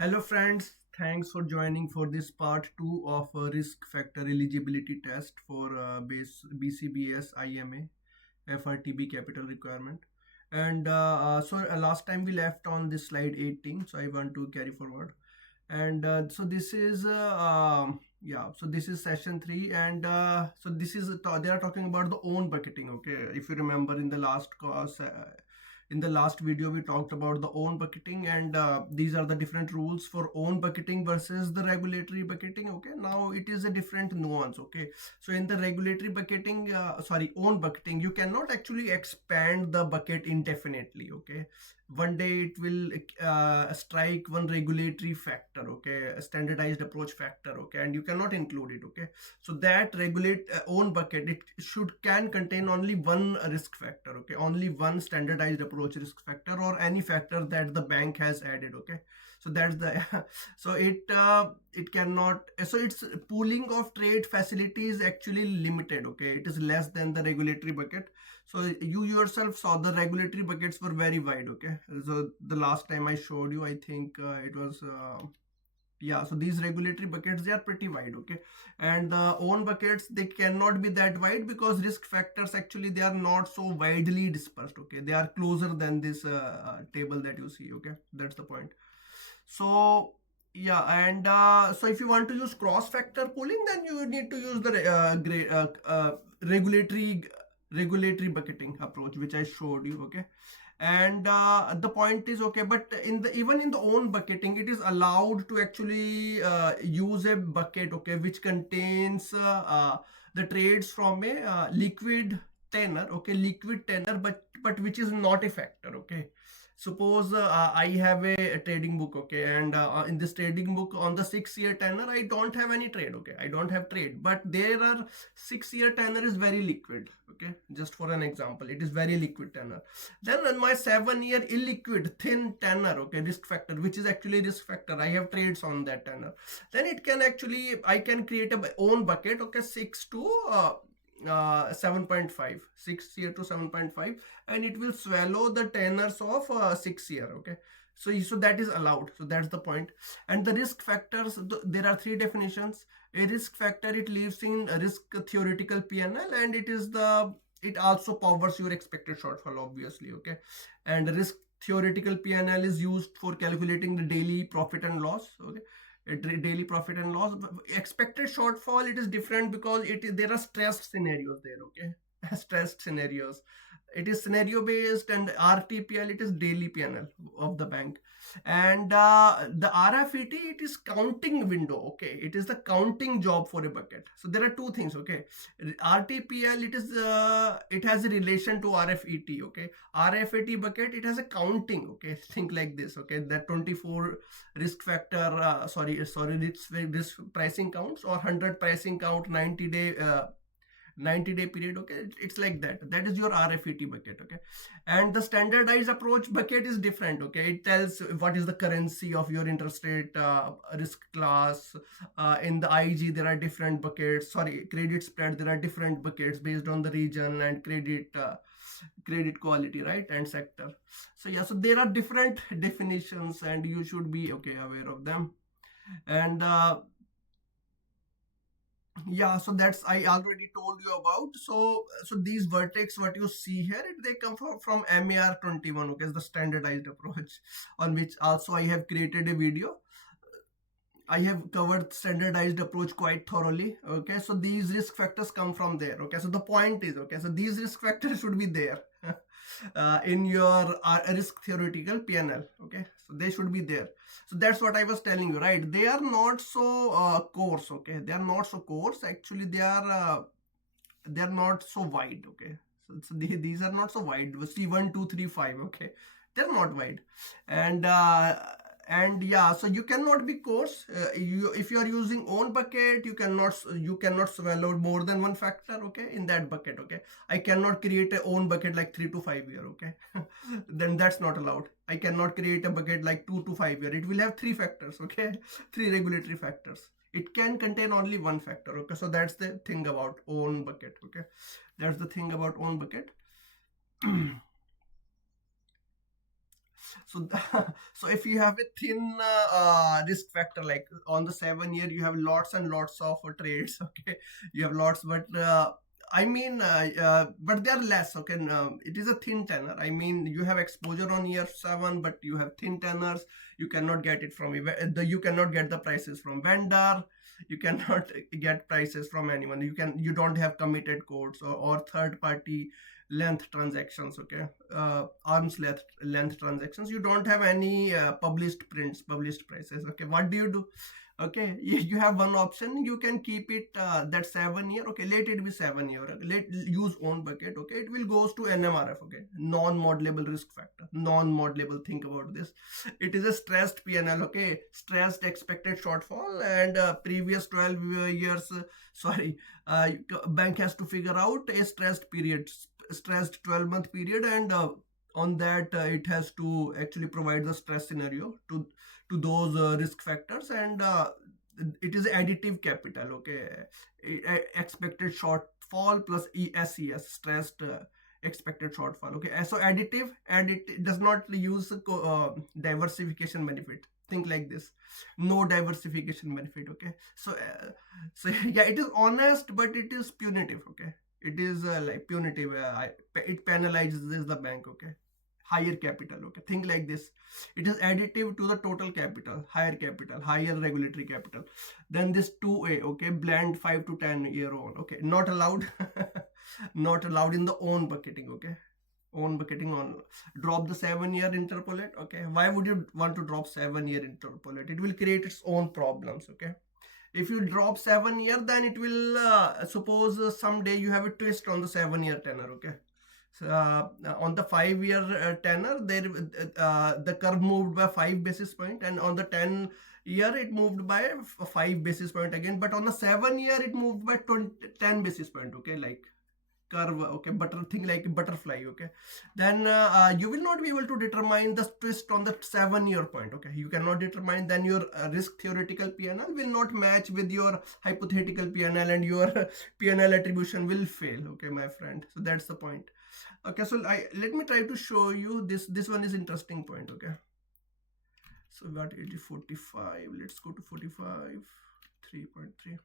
Hello friends, thanks for joining for this part 2 of risk factor eligibility test for BCBS IMA FRTB capital requirement. And last time we left on this slide 18, so I want to carry forward. And so this is so this is session 3, and so this is they are talking about the own bucketing. Okay, if you remember in the last course, in the last video we talked about the own bucketing, and these are the different rules for own bucketing versus the regulatory bucketing. Okay, now it is a different nuance. Okay, so in the regulatory bucketing, own bucketing, you cannot actually expand the bucket indefinitely. Okay, one day it will strike one regulatory factor, okay, a standardized approach factor, okay, and you cannot include it. Okay, so that regulate own bucket, it can contain only one risk factor, okay, only one standardized approach risk factor or any factor that the bank has added. Okay, so that's the so it cannot, so its pooling of trade facility is actually limited. Okay, it is less than the regulatory bucket. So you yourself saw the regulatory buckets were very wide. Okay, so the last time I showed you, I think it was yeah, so these regulatory buckets, they are pretty wide. Okay, and the own buckets, they cannot be that wide because risk factors actually, they are not so widely dispersed. Okay, they are closer than this table that you see. Okay, that's the point. So yeah, and so if you want to use cross factor pooling, then you need to use the regulatory bucketing approach, which I showed you. Okay, and the point is, okay, but in the even in the own bucketing, it is allowed to actually use a bucket, okay, which contains the trades from a liquid tenor, okay, liquid tenor, but which is not a factor. Okay, suppose I have a trading book, okay, and in this trading book on the 6-year tenor, I don't have any trade. Okay, I don't have trade, but there are 6-year tenor is very liquid. Okay, just for an example, it is very liquid tenor. Then on my 7-year illiquid thin tenor, okay, risk factor, which is actually risk factor, I have trades on that tenor, then it can actually, I can create a own bucket. Okay, 6 to 7.5, 6-year to 7.5, and it will swallow the tenors of 6-year. Okay, so that is allowed. So that's the point. And the risk factors, there are 3 definitions. A risk factor, it lives in a risk theoretical PNL, and it also powers your expected shortfall, obviously. Okay, and risk theoretical PNL is used for calculating the daily profit and loss. Okay, daily profit and loss. Expected shortfall, it is different because there are stressed scenarios there. Okay, stressed scenarios, it is scenario based, and RTPL, it is daily PNL of the bank. And the RFET, it is counting window. Okay, it is the counting job for a bucket. So there are 2 things. Okay, RTPL, it has a relation to RFET. Okay, RFET bucket, it has a counting. Okay, think like this. Okay, that 24 risk factor, risk pricing counts, or 100 pricing count, 90-day period. Okay, it's like that is your RFET bucket. Okay, and the standardized approach bucket is different. Okay, it tells what is the currency of your interest rate risk class. In the IG, there are different buckets. Credit spread, there are different buckets based on the region and credit quality, right, and sector. So yeah, so there are different definitions, and you should be, okay, aware of them. And yeah, so that's, I already told you about. So these vertex, what you see here, they come from MAR 21. Okay, is the standardized approach, on which also I have created a video. I have covered standardized approach quite thoroughly. Okay, so these risk factors come from there. Okay, so the point is, okay, so these risk factors should be there in your risk theoretical PNL. Okay, so they should be there. So that's what I was telling you, right? They are not so coarse. Okay, they are not so coarse. Actually, they are not so wide. Okay, so these are not so wide. See, 1, 2, 3, 5. Okay, they're not wide. And yeah, so you cannot be coarse. If you are using own bucket, you cannot swallow more than one factor. Okay, in that bucket. Okay, I cannot create a own bucket like 3 to 5 year. Okay, then that's not allowed. I cannot create a bucket like 2 to 5 year. It will have 3 factors. Okay, 3 regulatory factors. It can contain only one factor. Okay, so that's the thing about own bucket. Okay, that's the thing about own bucket. So so if you have a thin risk factor, like on the 7 year you have lots and lots of trades, okay, you have lots, but but they are less, okay. It is a thin tenor. I mean, you have exposure on year 7, but you have thin tenors. You cannot get it from you cannot get the prices from vendor. You cannot get prices from anyone. You don't have committed quotes or third party length transactions, okay. Arm's length transactions. You don't have any published prints, published prices, okay. What do you do? Okay, you have one option. You can keep it that 7 year, okay, let it be 7 year, okay? Let use own bucket, okay. It will goes to NMRF, okay, non-modelable risk factor. Non-modelable, think about this. It is a stressed PNL, okay, stressed expected shortfall, and previous 12 years sorry, bank has to figure out a stressed period, stressed 12-month period, and on that it has to actually provide the stress scenario to those risk factors, and it is additive capital, okay. Expected shortfall plus SES, stressed expected shortfall, okay. So additive, and it does not use diversification benefit. Think like this, no diversification benefit, okay. So yeah, it is honest, but it is punitive, okay. It is like punitive. It penalizes the bank, okay. Higher capital, okay. Think like this, it is additive to the total capital, higher capital, higher regulatory capital. Then this 2A, okay, blend 5 to 10 year old, okay, not allowed. Not allowed in the own bucketing, okay. Own bucketing on, drop the 7 year interpolate, okay. Why would you want to drop 7 year interpolate? It will create its own problems, okay. If you drop 7 year, then it will suppose someday you have a twist on the 7 year tenor, okay. So, on the 5 year tenor, there the curve moved by 5 basis point, and on the 10 year it moved by 5 basis point again, but on the 7 year it moved by 10 basis point, okay, like curve, okay, thing like butterfly, okay. Then you will not be able to determine the twist on the 7 year point, okay. You cannot determine, then your risk theoretical PNL will not match with your hypothetical PNL, and your PNL attribution will fail, okay, my friend. So that's the point. Okay, so let me try to show you this one is interesting point, okay. So we got 45, let's go to 45 3.3.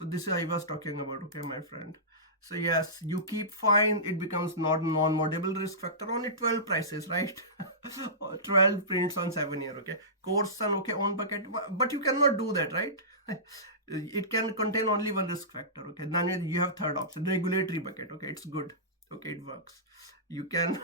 so this I was talking about, okay, my friend. So yes, you keep fine, it becomes not non-modelable risk factor, only 12 prices, right? 12 prints on 7 year, okay. Coarsen, okay, on bucket, but you cannot do that, right? It can contain only one risk factor, okay. Then you have third option, regulatory bucket, okay. It's good, okay, it works. You can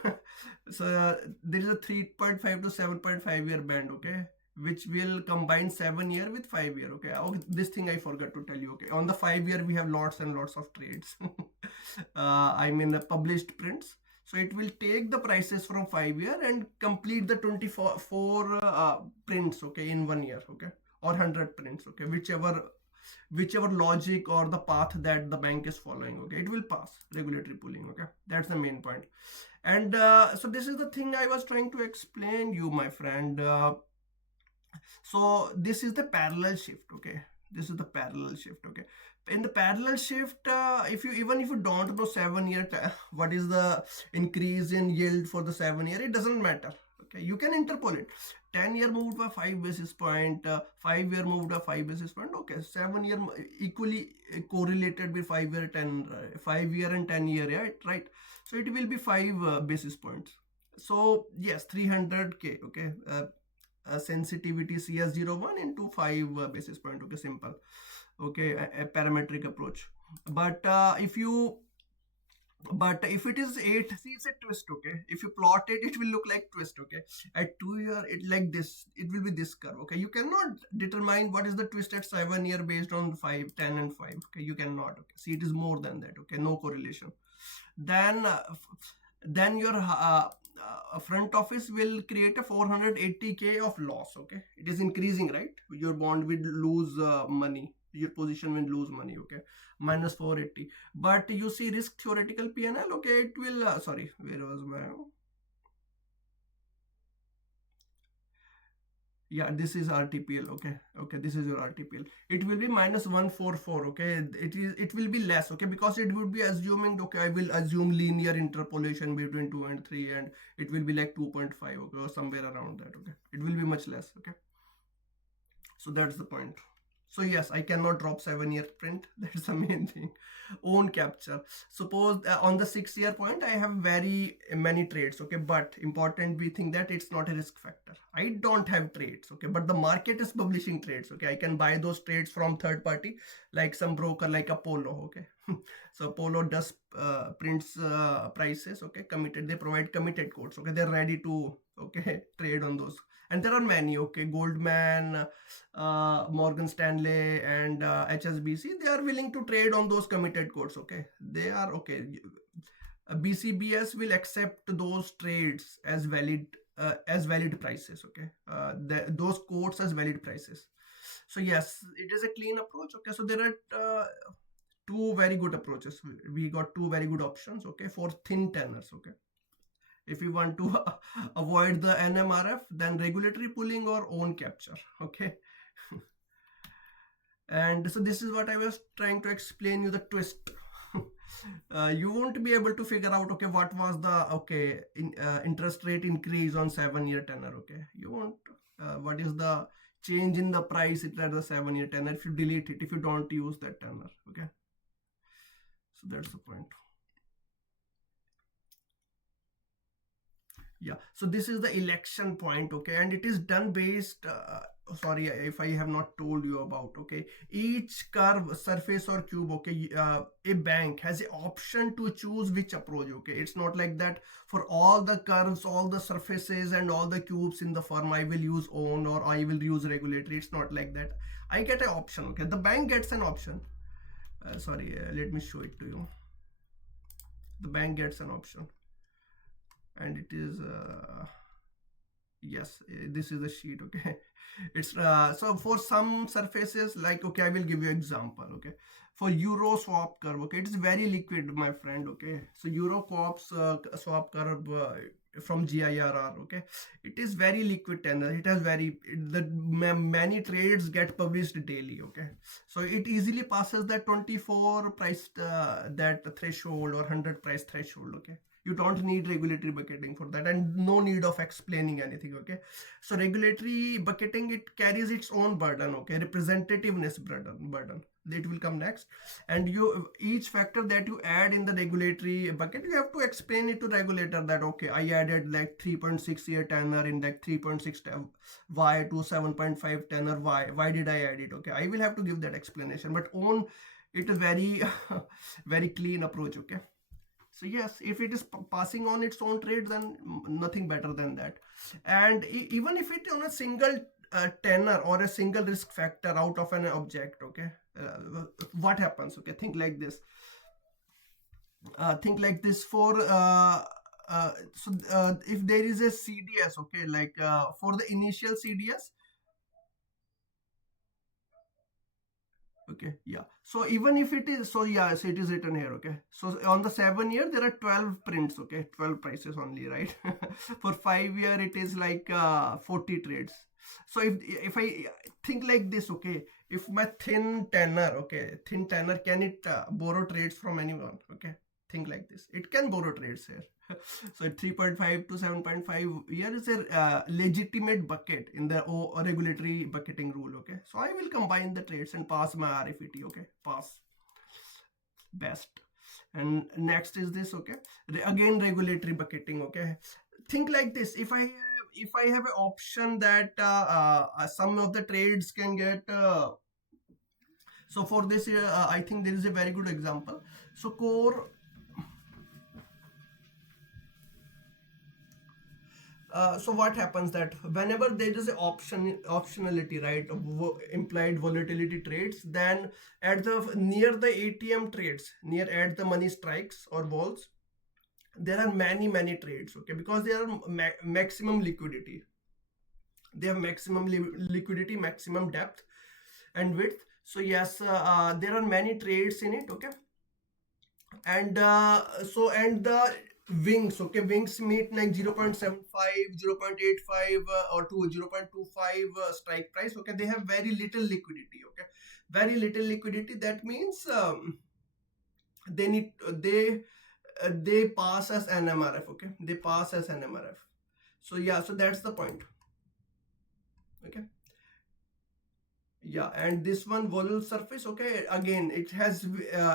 so there is a 3.5 to 7.5 year band, okay, which will combine 7 year with 5 year, okay. Oh, this thing I forgot to tell you, okay. On the 5 year we have lots and lots of trades. I mean published prints. So it will take the prices from 5 year and complete the 24 prints, okay, in 1 year, okay, or 100 prints, okay, whichever logic or the path that the bank is following, okay, it will pass regulatory pooling, okay. That's the main point. And so this is the thing I was trying to explain you, my friend. So this is the parallel shift, okay. This is the parallel shift, okay. In the parallel shift, if you don't know 7 year what is the increase in yield for the 7 year, it doesn't matter, okay. You can interpolate. 10 year moved by 5 basis point, 5 year moved by 5 basis point, okay. 7 year equally correlated with 5 year 10 5 year and 10 year, yeah, right. So it will be 5 basis points. So yes, 300k, okay. Sensitivity CS01 into 5 basis point, okay, simple, okay, a parametric approach. But if it is 8, see, it's a twist, okay. If you plot it, it will look like twist, okay. At 2 year, it like this, it will be this curve, okay. You cannot determine what is the twist at 7 year based on 5, 10 and 5, okay. You cannot, okay. See, it is more than that, okay, no correlation. Then your front office will create a 480k of loss, okay. It is increasing, right? Your bond will lose money, your position will lose money, okay. Minus 480. But you see risk theoretical PNL, okay, it will sorry, where was my Yeah, this is RTPL. Okay, this is your RTPL. It will be minus 144. Okay, it will be less. Okay, because it would be assuming, okay, I will assume linear interpolation between 2 and 3, and it will be like 2.5. Okay, or somewhere around that. Okay, it will be much less. Okay, so that's the point. So yes, I cannot drop 7-year print. That's the main thing. Own capture. Suppose on the 6-year point, I have very many trades. Okay, but important we think that it's not a risk factor. I don't have trades. Okay, but the market is publishing trades. Okay, I can buy those trades from third party, like some broker like Apollo. Okay, so Apollo does prints prices. Okay, committed. They provide committed quotes. Okay, they're ready to trade on those. And there are many. Okay, Goldman, Morgan Stanley, and HSBC, they are willing to trade on those committed quotes. Okay, they are okay. BCBS will accept those trades as valid prices. Okay, those quotes as valid prices. So yes, it is a clean approach. Okay, so there are two very good approaches. We got two very good options. Okay, for thin tenors. Okay, if you want to avoid the NMRF, then regulatory pooling or own capture. Okay, and so this is what I was trying to explain you the twist. You won't be able to figure out, okay, what was the interest rate increase on 7-year tenor. Okay, you won't. What is the change in the price at the 7-year tenor if you delete it, if you don't use that tenor. Okay, so that's the point. Yeah, so this is the election point. Okay, and it is done based sorry if I have not told you about. Okay, each curve, surface or cube. Okay, a bank has an option to choose which approach. Okay, it's not like that for all the curves, all the surfaces and all the cubes in the firm I will use own or I will use regulatory. It's not like that. I get an option. Okay, the bank gets an option. Sorry, let me show it to you. The bank gets an option, and it is yes, this is the sheet. Okay, it's so for some surfaces, like, okay, I will give you example. Okay, for euro swap curve. Okay, it's very liquid, my friend. Okay, so euro swap curve from GIRR. Okay, it is very liquid tenor. It has many trades get published daily. Okay, so it easily passes that 24 price that threshold or 100 price threshold. Okay, you don't need regulatory bucketing for that, and no need of explaining anything. Okay, so regulatory bucketing, it carries its own burden. Okay, representativeness burden it will come next. And you, each factor that you add in the regulatory bucket, you have to explain it to regulator that, okay, I added like 3.6 year tenor in like 3.6 y to 7.5 tenor. Why did I add it? Okay, I will have to give that explanation. But on it is very very clean approach. Okay, so yes, if it is passing on its own trade, then nothing better than that. And even if it on a single tenor or a single risk factor out of an object. Okay, what happens? Okay, think like this. For if there is a CDS. Okay, like for the initial CDS. Okay, yeah, so even if it is, so yeah, so it is written here. Okay, so on the 7-year there are 12 prints. Okay, 12 prices only, right? For 5-year it is like 40 trades. So if I think like this, okay, if my thin tenor, okay, thin tenor, can it borrow trades from anyone? Okay, think like this, it can borrow trades here. So 3.5 to 7.5 here is a legitimate bucket in the regulatory bucketing rule. Okay, so I will combine the trades and pass my RFET. Okay, pass best. And next is this. Okay, again regulatory bucketing. Okay, think like this. If I have an option that some of the trades can get so for this I think there is a very good example. So core so what happens that whenever there is an optionality, right, implied volatility trades, then at the near the ATM trades, near at the money strikes or balls, there are many trades. Okay, because they are maximum liquidity, they have maximum liquidity, maximum depth and width. So yes, there are many trades in it. Okay, and so and the wings, okay, wings meet like 0.75, 0.85 or to 0.25 strike price, okay, they have very little liquidity, okay, very little liquidity. That means they need they pass as NMRF, okay, they pass as NMRF. So yeah, so that's the point, okay. Yeah, and this one volume surface, okay, again it has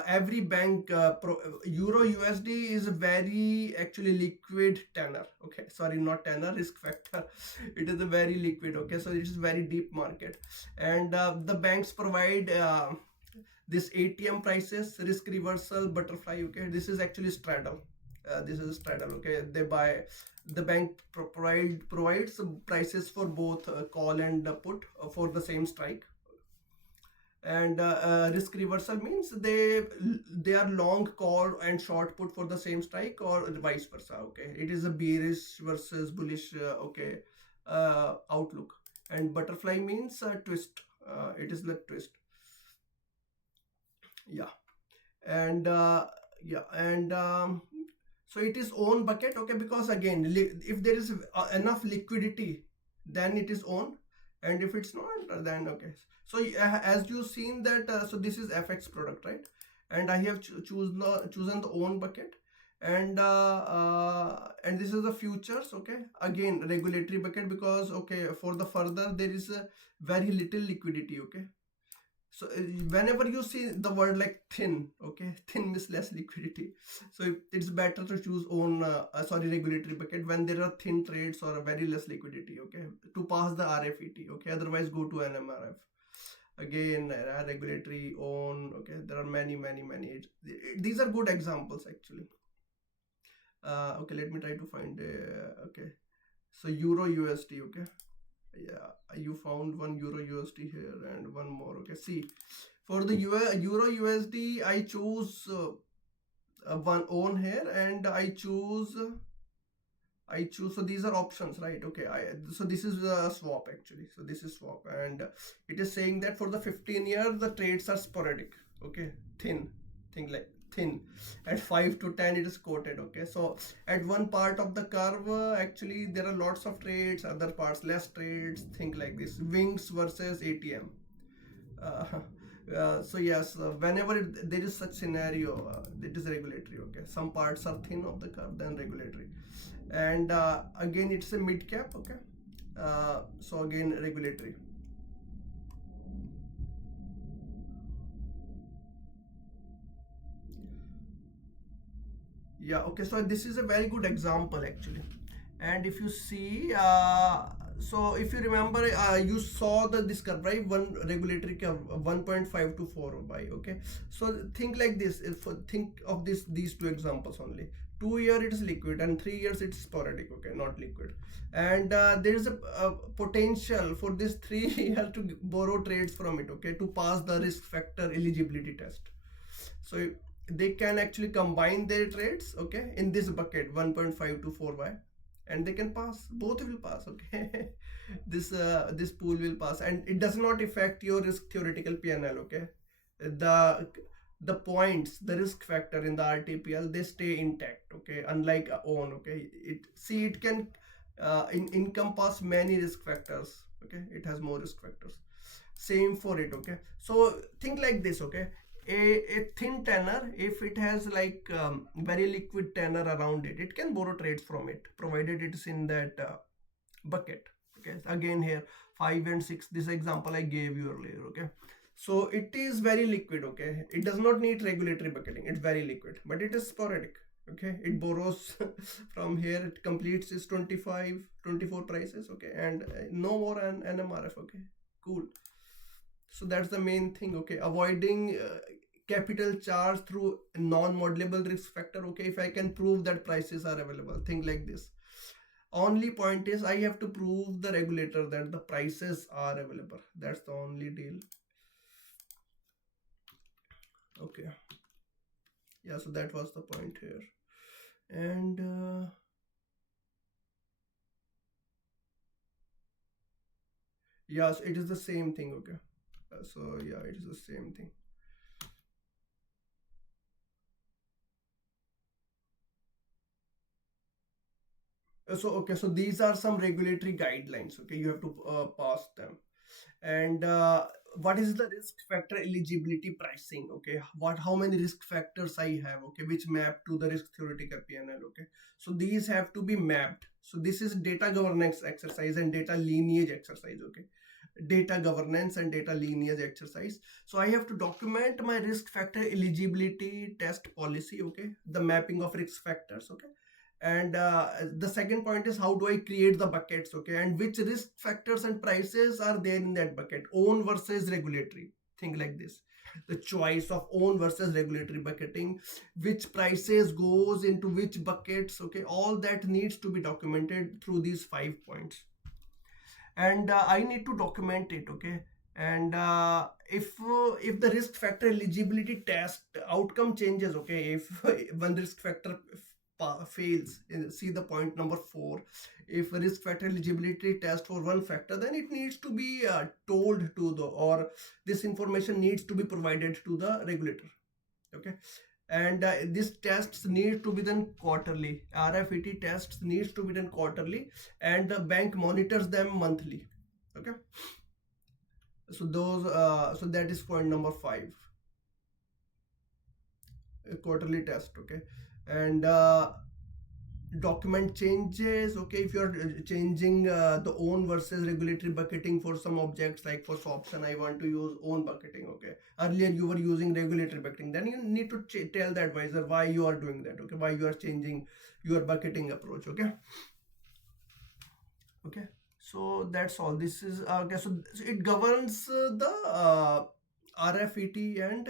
every bank Euro USD is a very actually liquid tenor, okay, sorry, not tenor, risk factor. It is a very liquid, okay, so it is very deep market. And the banks provide this ATM prices, risk reversal, butterfly, okay, this is actually straddle. This is a straddle, okay, they buy, the bank provides prices for both call and put for the same strike. And risk reversal means they are long call and short put for the same strike, or vice versa, okay, it is a bearish versus bullish, okay, outlook. And butterfly means twist, it is the twist. Yeah. And yeah, and so it is own bucket, okay, because again if there is enough liquidity, then it is own, and if it's not, then okay. So as you've seen that, so this is FX product, right? And I have chosen the own bucket. And this is the futures, okay, again regulatory bucket, because okay, for the further there is a very little liquidity, okay. So whenever you see the word like thin, okay, thin means less liquidity. So it's better to choose own sorry, regulatory bucket when there are thin trades or very less liquidity, okay, to pass the RFET, okay, otherwise go to NMRF. Again regulatory own, okay, there are many. These are good examples actually. Okay, let me try to find okay, so Euro USD, okay, yeah, you found one Euro USD here and one more, okay. See, for the Euro USD I choose one own here, and I choose so these are options, right? Okay, so this is a swap actually, so this is swap, and it is saying that for the 15 year the trades are sporadic, okay, thin, thing like thin. At 5 to 10 it is quoted, okay. So at one part of the curve, actually there are lots of trades, other parts less trades, think like this, wings versus ATM. uh, so yes, whenever there is such scenario, it is regulatory, okay, some parts are thin of the curve, then regulatory. And again it's a mid cap, okay, so again regulatory. Yeah, okay, so this is a very good example actually. And if you see, so if you remember, you saw this curve, right? One regulatory curve 1.5 to 4 by, okay. So think like this, if think of these two examples only. 2 year it is liquid, and 3 years it's sporadic, okay, not liquid. And there is a potential for this 3 year to borrow trades from it, okay, to pass the risk factor eligibility test. So they can actually combine their trades, okay, in this bucket 1.5 to 4y, and they can pass, both will pass, okay. This pool will pass, and it does not affect your risk theoretical PNL, okay. The points, the risk factor in the RTPL, they stay intact, okay, unlike own, okay. It can encompass many risk factors, okay, it has more risk factors. Same for it, okay. So think like this, okay, a thin tenor, if it has like very liquid tenor around it, it can borrow trades from it, provided it's in that bucket, okay. Again here 5 and 6, this example I gave you earlier, okay. So it is very liquid, okay, it does not need regulatory bucketing, it's very liquid, but it is sporadic, okay. It borrows from here, it completes its 24 prices, okay, and no more an NMRF, okay, cool. So that's the main thing, okay, avoiding capital charge through non-modelable risk factor, okay. If I can prove that prices are available, think like this. Only point is I have to prove the regulator that the prices are available, that's the only deal, okay. Yeah, so that was the point here. And yes, it is the same thing, okay. So yeah, it is the same thing. So these are some regulatory guidelines. Okay, you have to pass them. And what is the risk factor eligibility pricing? Okay, how many risk factors I have, okay, which map to the risk theoretical PNL. Okay, so these have to be mapped. So this is data governance exercise and data lineage exercise. Okay, data governance and data lineage exercise. So I have to document my risk factor eligibility test policy. Okay, the mapping of risk factors. Okay, and the second point is how do I create the buckets. Okay, and which risk factors and prices are there in that bucket, own versus regulatory, thing like this, the choice of own versus regulatory bucketing, which prices goes into which buckets. Okay, all that needs to be documented through these 5 points, and I need to document it. Okay, and if the risk factor eligibility test outcome changes, okay, if one risk factor fails, see the point number 4, if a risk factor eligibility test for one factor, then it needs to be told to the, or this information needs to be provided to the regulator. Okay, and these tests need to be done quarterly. RFET tests needs to be done quarterly, and the bank monitors them monthly. Okay, so those so that is point number 5, a quarterly test. Okay, and document changes. Okay, if you're changing the own versus regulatory bucketing for some objects, like for swaption I want to use own bucketing. Okay, earlier you were using regulatory bucketing, then you need to tell the advisor why you are doing that. Okay, why you are changing your bucketing approach. Okay, okay, so that's all. This is okay, so it governs the RFET and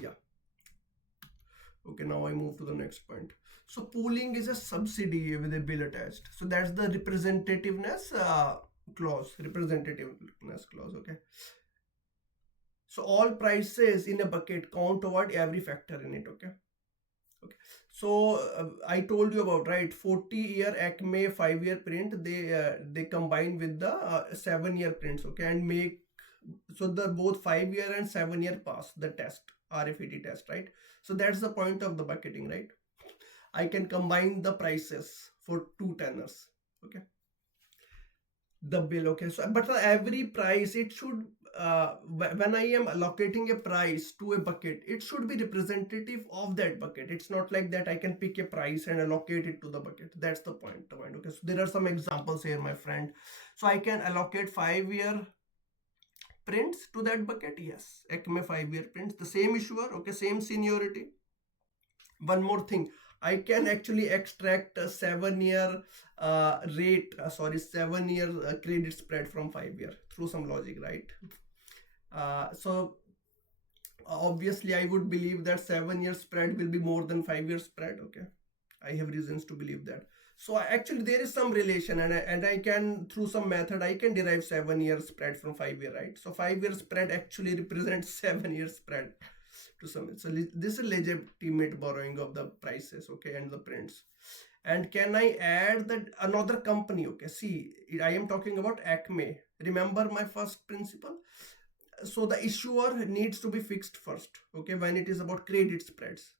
yeah. Okay, now I move to the next point. So pooling is a subsidy with a bill attached. So that's the representativeness clause. Representativeness clause. Okay. So all prices in a bucket count toward every factor in it. Okay. Okay. So I told you about, right, 40-year Acme 5-year print. They combine with the 7-year prints. Okay, and make so the both 5-year and 7-year pass the test, RFET test, right? So that's the point of the bucketing, right? I can combine the prices for 2 tenors. Okay, the bill. Okay, so but for every price it should when I am allocating a price to a bucket, it should be representative of that bucket. It's not like that I can pick a price and allocate it to the bucket. That's the point. Okay, so there are some examples here, my friend. So I can allocate 5-year prints to that bucket. Yes, Acme 5-year prints, the same issuer. Okay, same seniority. One more thing, I can actually extract a 7-year rate, 7-year credit spread from 5-year through some logic, right? So obviously I would believe that 7-year spread will be more than 5-year spread. Okay, I have reasons to believe that. So actually there is some relation, and I can, through some method, I can derive 7-year spread from 5-year, right? So 5-year spread actually represents 7-year spread to some. So this is legitimate borrowing of the prices. Okay, and the prints. And can I add that another company? Okay, see, I am talking about Acme. Remember my first principle. So the issuer needs to be fixed first. Okay, when it is about credit spreads.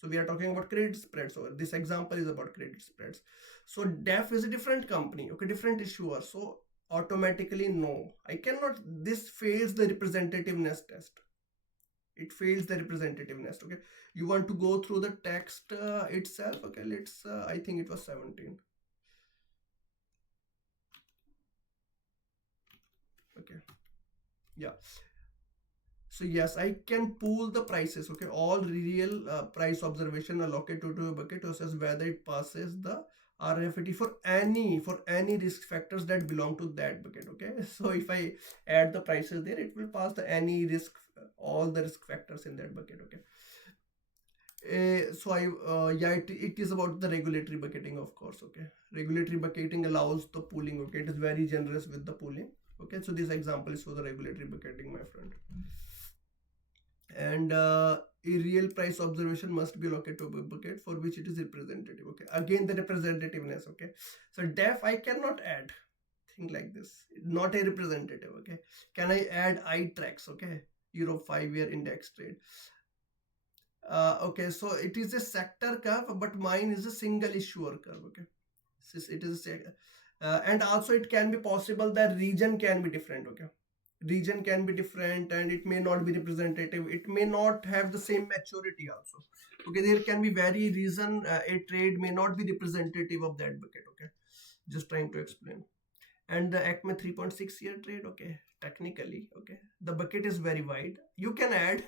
So we are talking about credit spreads. So this example is about credit spreads. So DEF is a different company. Okay, different issuer. So automatically no, I cannot. This fails the representativeness test. It fails the representativeness. Okay, you want to go through the text itself. Okay, let's I think it was 17. Okay, yeah. So yes, I can pool the prices. Okay, all real price observation allocated to a bucket to assess whether it passes the RFET for any risk factors that belong to that bucket. Okay, so if I add the prices there, it will pass the any risk, all the risk factors in that bucket. Okay. So it is about the regulatory bucketing, of course. Okay, regulatory bucketing allows the pooling. Okay, it is very generous with the pooling. Okay, so this example is for the regulatory bucketing, my friend. And a real price observation must be allocated to a bucket for which it is representative. Okay, again the representativeness. Okay, so def I cannot add thing like this, not a representative. Okay, can I add I tracks? Okay, Europe 5-year index trade. Okay, so it is a sector curve, but mine is a single issuer curve. Okay, it is and also it can be possible that region can be different. Okay, region can be different and it may not be representative. It may not have the same maturity also. Okay, there can be very reason a trade may not be representative of that bucket. Okay, just trying to explain. And the Acme 3.6 year trade, okay, technically, okay, the bucket is very wide. You can add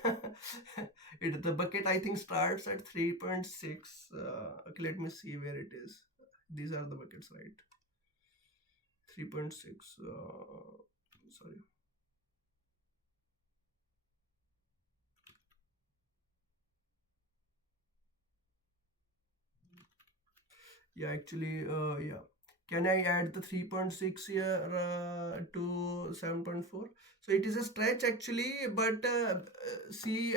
the bucket I think starts at 3.6. Okay, let me see where it is. These are the buckets, right? 3.6, sorry. Yeah, actually, yeah. Can I add the 3.6 here to 7.4? So it is a stretch actually, but see,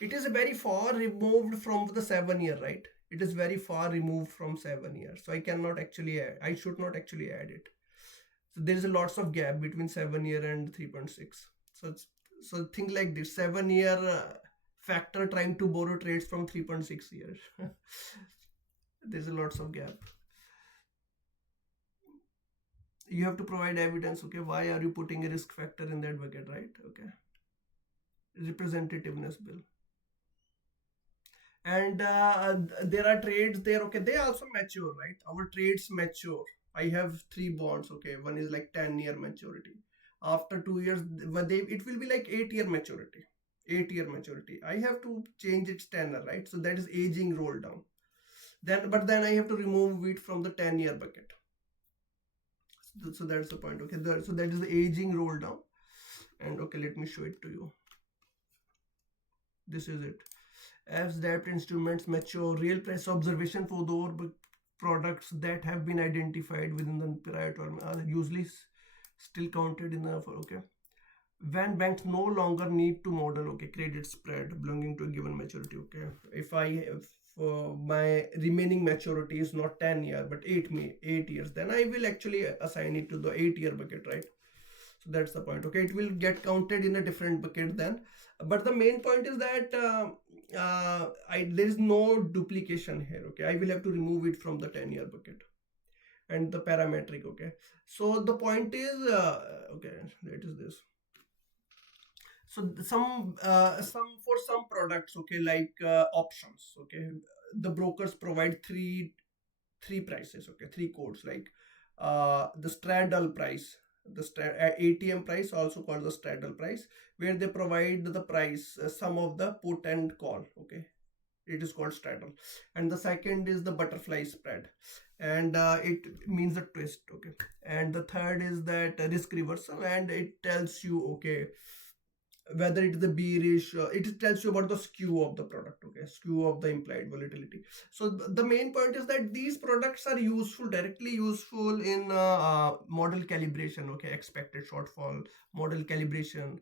it is very far removed from the 7 year, right? It is very far removed from 7 years. So I cannot actually add, I should not actually add it. So there is a lots of gap between 7 year and 3.6. So think like this: 7 year factor trying to borrow trades from 3.6 years. There's a lots of gap. You have to provide evidence. Okay, why are you putting a risk factor in that bucket, right? Okay, representativeness bill. And there are trades there. Okay, they also mature, right? Our trades mature. I have 3 bonds. Okay, one is like 10-year maturity. After 2 years, it will be like 8-year maturity. 8-year maturity. I have to change its tenor, right? So that is aging roll down. But then I have to remove it from the 10-year bucket. So that's the point. Okay, so that is the aging roll down. And okay, let me show it to you. This is it. As debt instruments mature, real price observation for those products that have been identified within the prior term are usually still counted in the okay. When banks no longer need to model okay credit spread belonging to a given maturity. Okay, if I have my remaining maturity is not 10 year but 8 years, then I will actually assign it to the 8-year bucket, right? So that's the point. Okay, it will get counted in a different bucket then. But the main point is that there is no duplication here. Okay, I will have to remove it from the 10-year bucket. And the parametric. Okay, so the point is okay, that is this. So some for some products, okay, like options. Okay, the brokers provide three prices. Okay, three codes like the straddle price, the ATM price, also called the straddle price, where they provide the price sum of the put and call. Okay, it is called straddle. And the second is the butterfly spread, and it means a twist. Okay, and the third is that risk reversal, and it tells you okay whether it is the bearish, it tells you about the skew of the product. Okay, skew of the implied volatility. So the main point is that these products are useful, directly useful in model calibration. Okay, expected shortfall model calibration,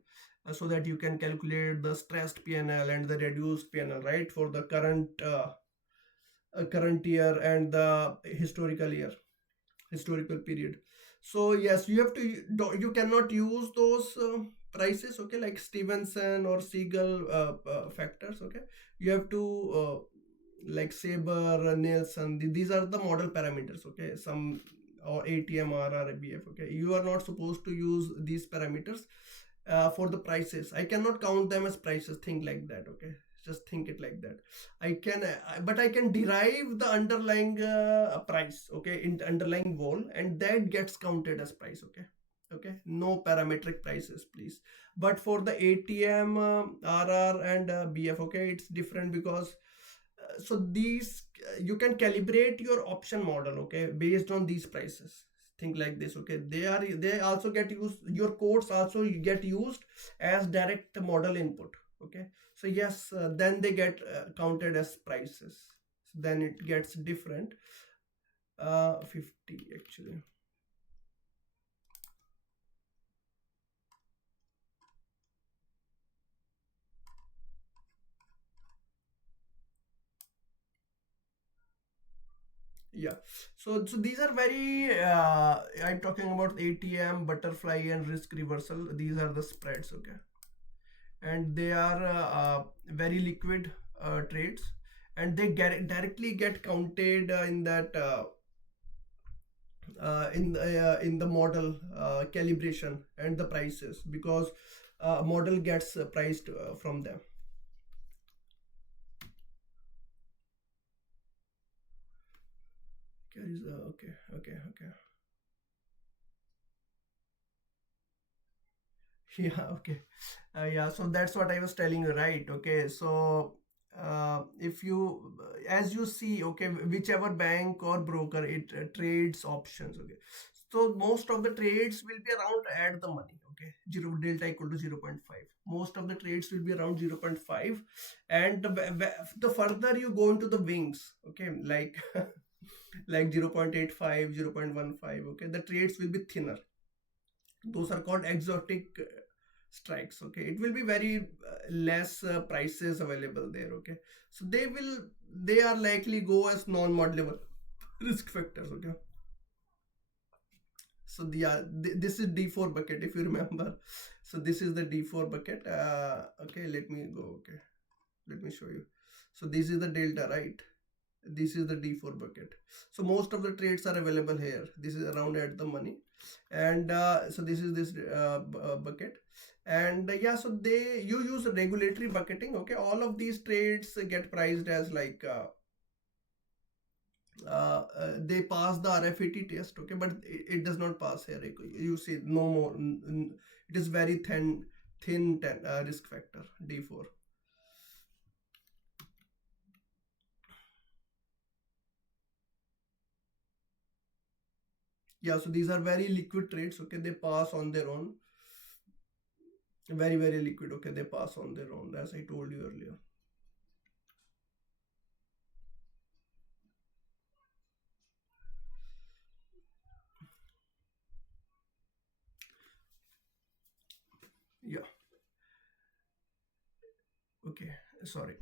so that you can calculate the stressed PNL and the reduced PNL, right, for the current year and the historical period. So yes, you have to, you cannot use those prices, okay, like Stevenson or Siegel factors. Okay, you have to like Saber, Nielsen, these are the model parameters. Okay, some or ATM, RR, BF. Okay, you are not supposed to use these parameters for the prices. I cannot count them as prices, think like that. Okay, just think it like that. I can but I can derive the underlying price, okay, in underlying vol, and that gets counted as price. Okay, okay, no parametric prices please. But for the ATM, RR and BF, okay, it's different because so these you can calibrate your option model, okay, based on these prices. Think like this. Okay, they also get used, your codes also get used as direct model input. Okay, so yes, then they get counted as prices. Then it gets different. 50 actually. Yeah, so these are very I'm talking about ATM, butterfly, and risk reversal. These are the spreads. Okay, and they are very liquid trades, and they directly get counted in the model calibration and the prices, because model gets priced from them. Okay, okay, okay. Yeah, okay. Yeah, so that's what I was telling you, right? Okay, so if you, as you see, okay, whichever bank or broker it trades options, okay. So most of the trades will be around at the money, okay. Zero delta equal to 0.5. Most of the trades will be around 0.5, and the further you go into the wings, okay, like like 0.85, 0.15, okay, the trades will be thinner. Those are called exotic strikes, okay. It will be very less prices available there, okay. So they are likely go as non-modelable risk factors, okay. So this is D4 bucket, if you remember. So this is the D4 bucket. Okay, let me go. Okay, let me show you. So this is the delta, right? This is the D4 bucket. So most of the trades are available here. This is around at the money, and so this is this bucket. And yeah, so you use regulatory bucketing, okay. All of these trades get priced as like they pass the RFIT test, okay, but it does not pass here. You see, no more. It is very thin risk factor D4. Yeah, so these are very liquid trades, okay. They pass on their own. Very liquid, okay. They pass on their own, as I told you earlier. Yeah, okay, sorry.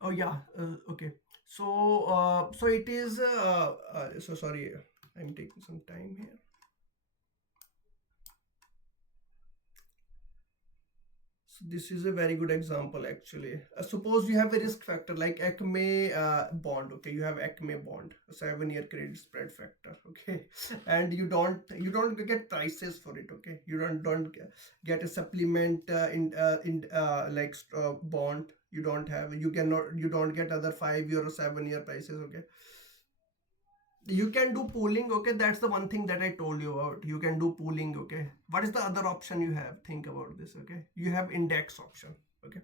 Oh yeah, okay. So it is so sorry, I'm taking some time here. So this is a very good example actually. Suppose you have a risk factor like Acme bond. Okay, you have Acme bond, a 7-year credit spread factor. Okay, and you don't get prices for it. Okay, you don't get a supplement bond. You don't get other 5-year or 7-year prices. Okay, you can do pooling, okay. That's the one thing that I told you about. You can do pooling, okay. What is the other option you have? Think about this, okay. You have index option, okay.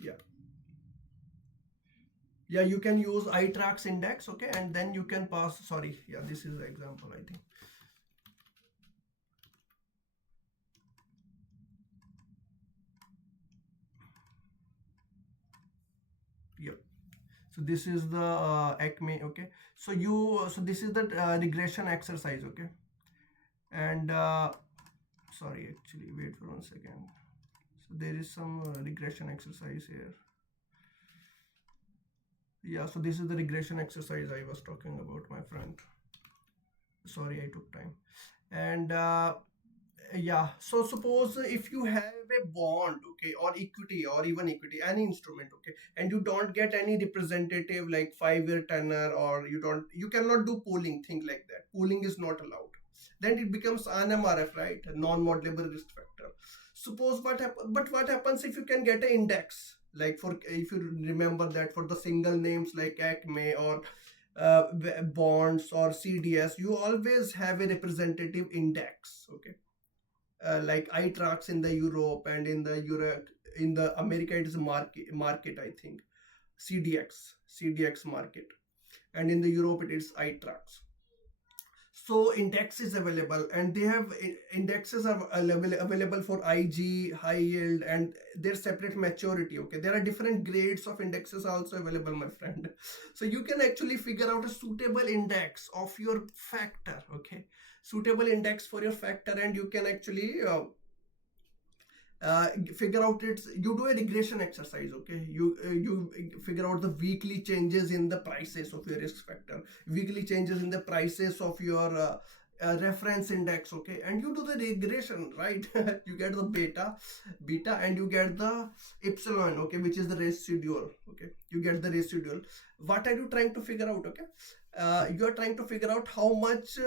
Yeah, yeah, you can use itrax index, okay, and then you can pass. Sorry, yeah, this is the example, I think. Yeah, so this is the Acme, okay. So this is the regression exercise, okay. And sorry, actually, wait for 1 second. So there is some regression exercise here. Yeah, so this is the regression exercise I was talking about, my friend. Sorry, I took time. And yeah, so suppose if you have a bond, okay, or equity, or even equity, any instrument, okay, and you don't get any representative like 5-year tenor, or you cannot do pooling, thing like that. Pooling is not allowed. Then it becomes NMRF, right? Non-modelable risk factor. Suppose what happens if you can get an index? Like for if you remember that for the single names like Acme or bonds or CDS, you always have a representative index, okay. Like iTrax in the Europe, and in the America it is market, I think. CDX market, and in the Europe it is iTrax. So index is available, and they have indexes are available for IG, high yield, and their separate maturity, okay. There are different grades of indexes also available, my friend. So you can actually figure out a suitable index of your factor, okay. suitable index for your factor, and you can actually figure out you do a regression exercise. Okay, you figure out the weekly changes in the prices of your risk factor, weekly changes in the prices of your reference index. Okay, and you do the regression, right? You get the beta, and you get the epsilon, okay, which is the residual. Okay, you get the residual. What are you trying to figure out? Okay, you are trying to figure out how much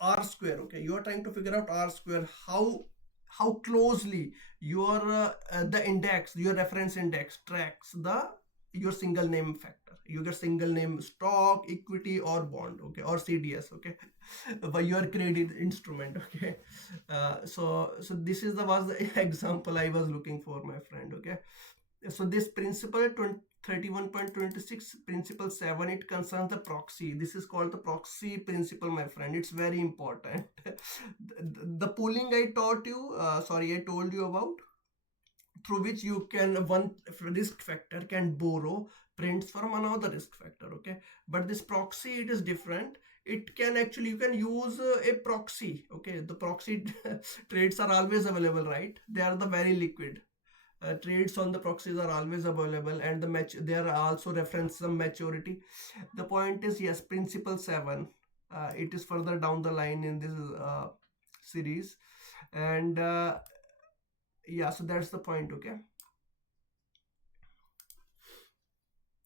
r square. Okay, you are trying to figure out r square, how closely the index, your reference index tracks your single name factor. You get single name stock, equity, or bond, okay, or CDS, okay, by your credit instrument. Okay, so this was the example I was looking for, my friend. Okay, so this principle 31.26 principle 7, it concerns the proxy. This is called the proxy principle, my friend. It's very important. The pooling I told you about, through which one risk factor can borrow prints from another risk factor. Okay, but this proxy, it is different. It can actually, you can use a proxy. Okay, the proxy trades are always available, right? They are the very liquid. Trades on the proxies are always available, and there are also reference some maturity. The point is, yes, principle 7, it is further down the line in this series, and yeah, so that's the point. Okay,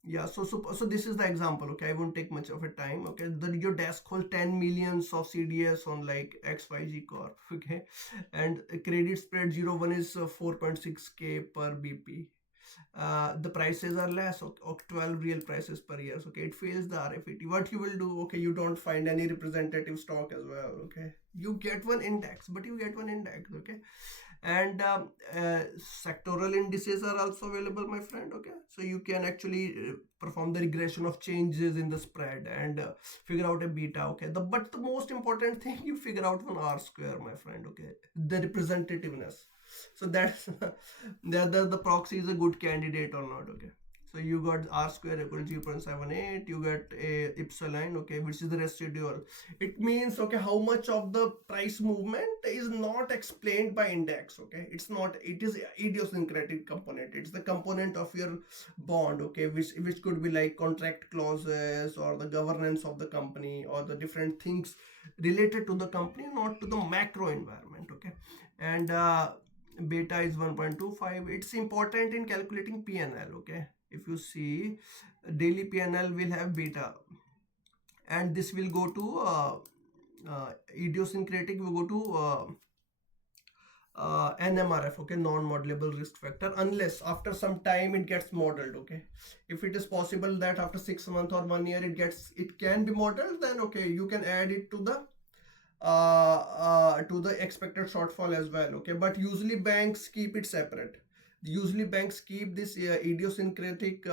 yeah, so this is the example. Okay, I won't take much of a time. Okay, your desk holds 10 millions of CDS on like XYZ Corp. Okay, and credit spread 01 is 4.6k per BP. The prices are less of 12 real prices per year. Okay, it fails the RFET. What you will do? Okay, you don't find any representative stock as well. Okay, you get one index, but you get one index. Okay, and sectoral indices are also available, my friend. Okay, so you can actually perform the regression of changes in the spread and figure out a beta. Okay, but the most important thing, you figure out one R square, my friend. Okay, the representativeness. So that's the proxy is a good candidate or not. Okay, so you got r square equal to 0.78, you get a epsilon, okay, which is the residual. It means, okay, how much of the price movement is not explained by index. Okay, it is idiosyncratic component. It's the component of your bond, okay, which could be like contract clauses or the governance of the company or the different things related to the company, not to the macro environment. Okay, and beta is 1.25. It's important in calculating PNL. Okay, if you see, daily PNL will have beta, and this will go to idiosyncratic will go to NMRF, okay, non-modelable risk factor, unless after some time it gets modeled. Okay, if it is possible that after 6 months or 1 year it can be modeled, then okay, you can add it to the expected shortfall as well. Okay, but usually banks keep it separate. Usually banks keep this idiosyncratic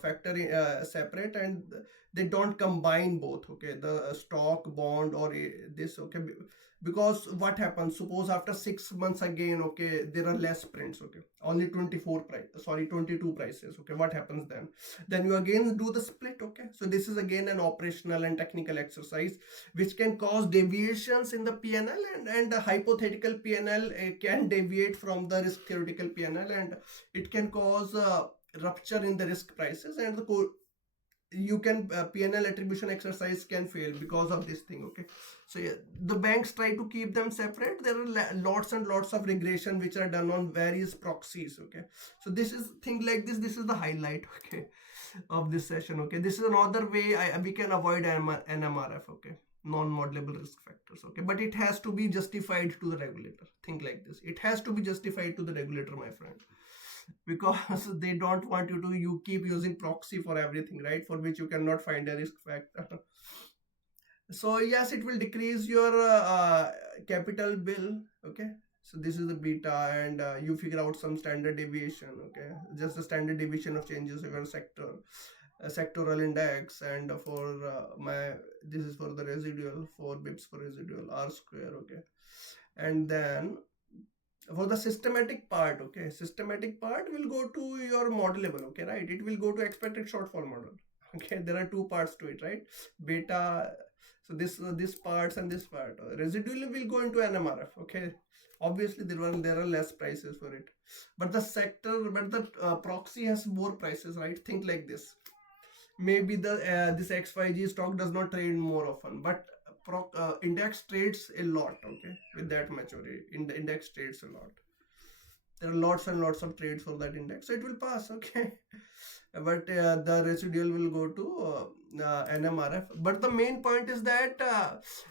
factor separate, and they don't combine both. Okay, the stock, bond, or this. Okay, because what happens, suppose after 6 months again, okay, there are less prints. Okay, only 22 prices. Okay, what happens then you again do the split. Okay, so this is again an operational and technical exercise which can cause deviations in the PNL, and the hypothetical PNL can deviate from the risk theoretical PNL, and it can cause rupture in the risk prices, and you can PNL attribution exercise can fail because of this thing. Okay, so yeah, the banks try to keep them separate. There are lots and lots of regression which are done on various proxies. Okay, so this is thing like this is the highlight, okay, of this session. Okay, this is another way we can avoid NMRF. Okay, non-modelable risk factors. Okay, but it has to be justified to the regulator. Think like this, it has to be justified to the regulator, my friend, because they don't want you keep using proxy for everything, right, for which you cannot find a risk factor. So yes, it will decrease your capital bill. Okay, so this is the beta, and you figure out some standard deviation. Okay, just the standard deviation of changes in your sectoral index, and this is for the residual, 4 bips for residual, r square. Okay, and then for the systematic part, okay, systematic part will go to your modelable. Okay, right, it will go to expected shortfall model. Okay, there are two parts to it, right? Beta, So this parts and this part, residual will go into NMRF. Okay, obviously there are less prices for it, but the proxy has more prices, right? Think like this. Maybe this XYG stock does not trade more often, but index trades a lot. Okay, with that maturity, index trades a lot. There are lots and lots of trades for that index, so it will pass. Okay. But the residual will go to NMRF. But the main point is that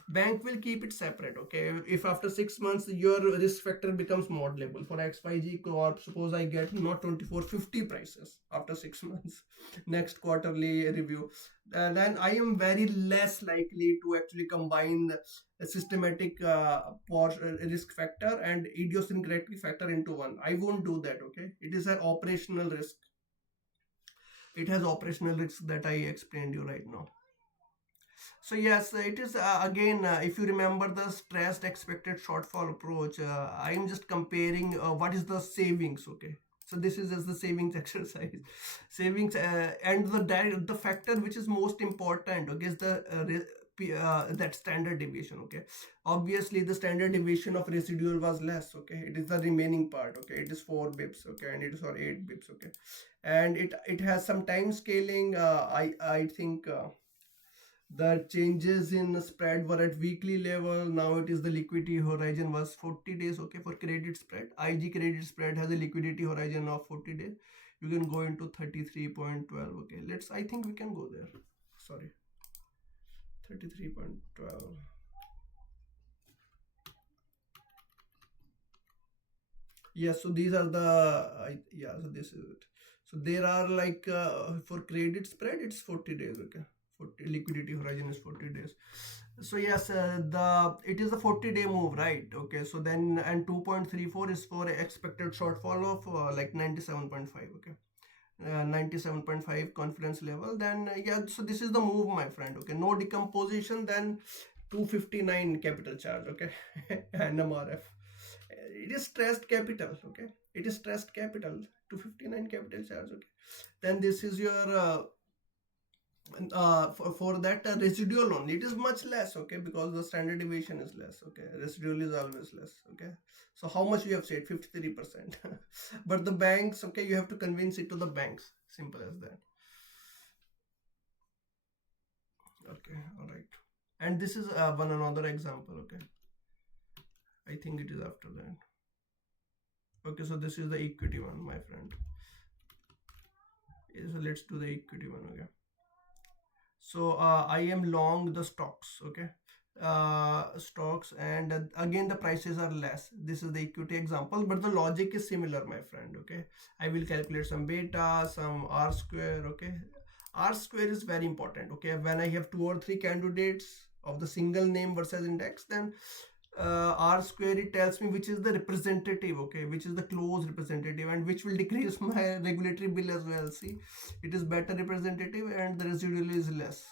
bank will keep it separate. Okay, if after 6 months your risk factor becomes modelable for XYG Corp, suppose I get not 2450 prices after 6 months, next quarterly review, then I am very less likely to actually combine a systematic risk factor and idiosyncratic factor into one. I won't do that. Okay, it is an operational risk. It has operational risks that I explained you right now. So yes, it is again, if you remember the stressed expected shortfall approach, I am just comparing what is the savings. Okay, so this is just the savings exercise. Savings and the factor which is most important, okay, is the that standard deviation. Okay, obviously the standard deviation of residual was less. Okay, it is the remaining part. Okay, it is 4 bips. Okay, and it is for 8 bips. Okay, and it has some time scaling. I think the changes in the spread were at weekly level. Now it is the liquidity horizon was 40 days. Okay, for credit spread, IG credit spread has a liquidity horizon of 40 days. You can go into 33.12. Okay, I think we can go there. Sorry, 33.12. Yes, so these are the yeah, so this is it. So there are like for credit spread it's 40 days. Okay, 40 liquidity horizon is 40 days. So yes, it is a 40-day move, right? Okay, so then and 2.34 is for expected shortfall of like 97.5. Okay, 97.5 confidence level. Then yeah, so this is the move, my friend. Okay, no decomposition, then 259 capital charge. Okay, NMRF. It is stressed capital. Okay, it is stressed capital, 259 capital charge. Okay, then this is your for that residual only, it is much less. Okay, because the standard deviation is less. Okay, residual is always less. Okay, so how much you have said? 53%. But the banks, okay, you have to convince it to the banks, simple as that. Okay, all right. And this is one another example. Okay, I think it is after that. Okay, so this is the equity one, my friend. So let's do the equity one. Okay, so I am long the stocks. Okay, stocks, and again the prices are less. This is the equity example, but the logic is similar, my friend. Okay, I will calculate some beta, some r square. Okay, r square is very important. Okay, when I have 2 or 3 candidates of the single name versus index, then r square, it tells me which is the representative. Okay, which is the close representative, and which will decrease my regulatory bill as well. See, it is better representative and the residual is less.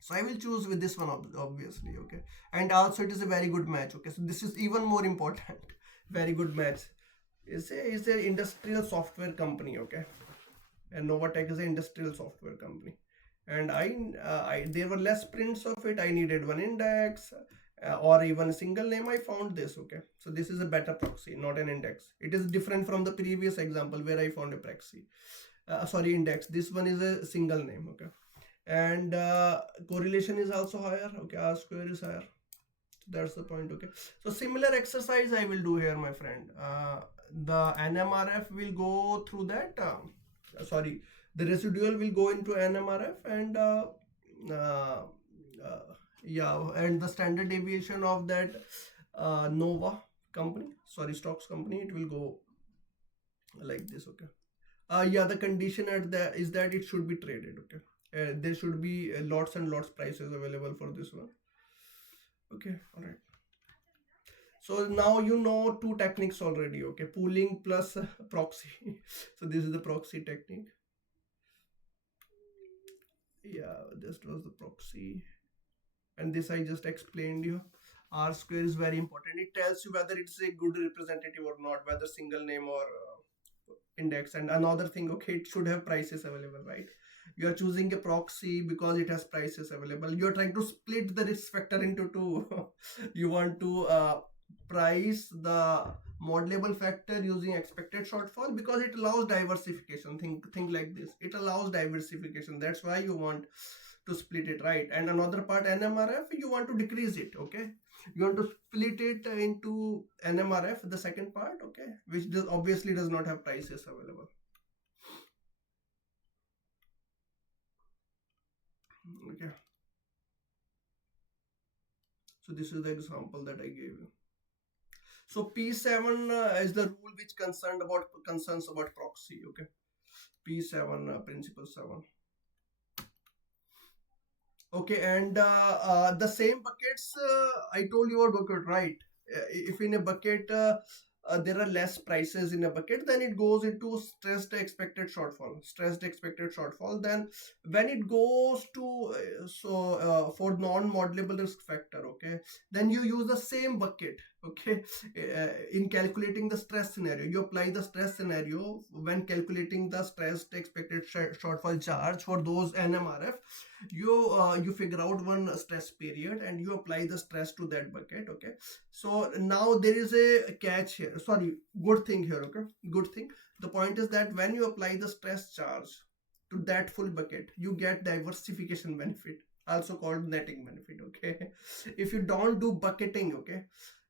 So I will choose with this one, obviously. Okay, and also it is a very good match. Okay, so this is even more important. Very good match. Is a industrial software company. Okay, and Novatech is an industrial software company, and I there were less prints of it. I needed one index or even a single name. I found this. Okay, so this is a better proxy, not an index. It is different from the previous example where I found a proxy. Sorry, index. This one is a single name. Okay, and correlation is also higher. Okay, r square is higher. So that's the point. Okay, so similar exercise I will do here, my friend. The NMRF will go through that. Sorry, the residual will go into NMRF, and yeah, and the standard deviation of that Nova company, sorry, stocks company, it will go like this. Okay, yeah, the condition at that is that it should be traded. Okay, there should be lots and lots prices available for this one. Okay, all right. So now you know 2 techniques already. Okay, pooling plus proxy. So this is the proxy technique. Yeah, this was the proxy, and this I just explained you. R square is very important. It tells you whether it's a good representative or not, whether single name or index. And another thing, okay, it should have prices available, right? You are choosing a proxy because it has prices available. You are trying to split the risk factor into two. You want to price the modelable factor using expected shortfall because it allows diversification. Think like this. It allows diversification. That's why you want to split it, right? And another part, NMRF, you want to decrease it, okay? You want to split it into NMRF, the second part, okay, which obviously does not have prices available. Okay, so this is the example that I gave you. So P7 is the rule which concerns about proxy, okay? P7 principle 7. Okay, and the same buckets I told you about bucket, right? If in a bucket there are less prices in a bucket, then it goes into stressed expected shortfall. Stressed expected shortfall. Then when it goes to for non-modelable risk factor, okay, then you use the same bucket, okay, in calculating the stress scenario. You apply the stress scenario when calculating the stressed expected shortfall charge for those NMRF. You figure out one stress period and you apply the stress to that bucket, okay? So now there is a catch here, sorry, good thing here, okay? Good thing, the point is that when you apply the stress charge to that full bucket, you get diversification benefit, also called netting benefit, okay? If you don't do bucketing, okay,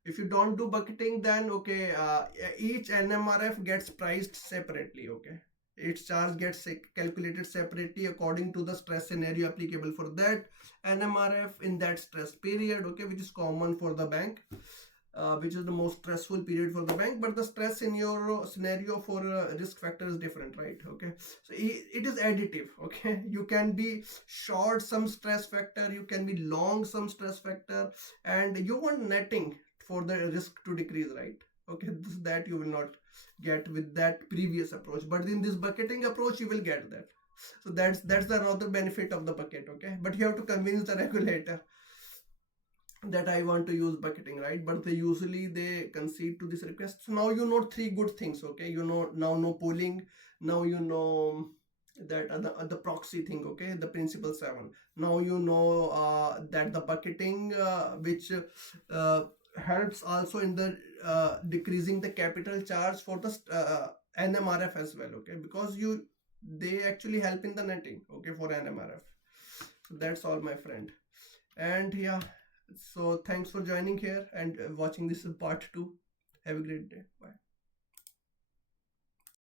if you don't do bucketing, then okay, each NMRF gets priced separately, okay? Its charge gets calculated separately according to the stress scenario applicable for that NMRF in that stress period, okay, which is common for the bank, which is the most stressful period for the bank. But the stress in your scenario for risk factor is different, right? Okay, so it is additive, okay? You can be short some stress factor, you can be long some stress factor, and you want netting for the risk to decrease, right? Okay, that you will not get with that previous approach, but in this bucketing approach you will get that. So that's the other benefit of the bucket, okay? But you have to convince the regulator that I want to use bucketing, right? But they concede to this request. So now you know three good things, okay? You know pooling, now you know that the proxy thing, okay, the principle 7. Now you know that the bucketing which helps also in the decreasing the capital charge for the NMRF as well, okay, because they actually help in the netting, okay, for NMRF. So that's all, my friend. And yeah, so thanks for joining here and watching this part 2. Have a great day. Bye.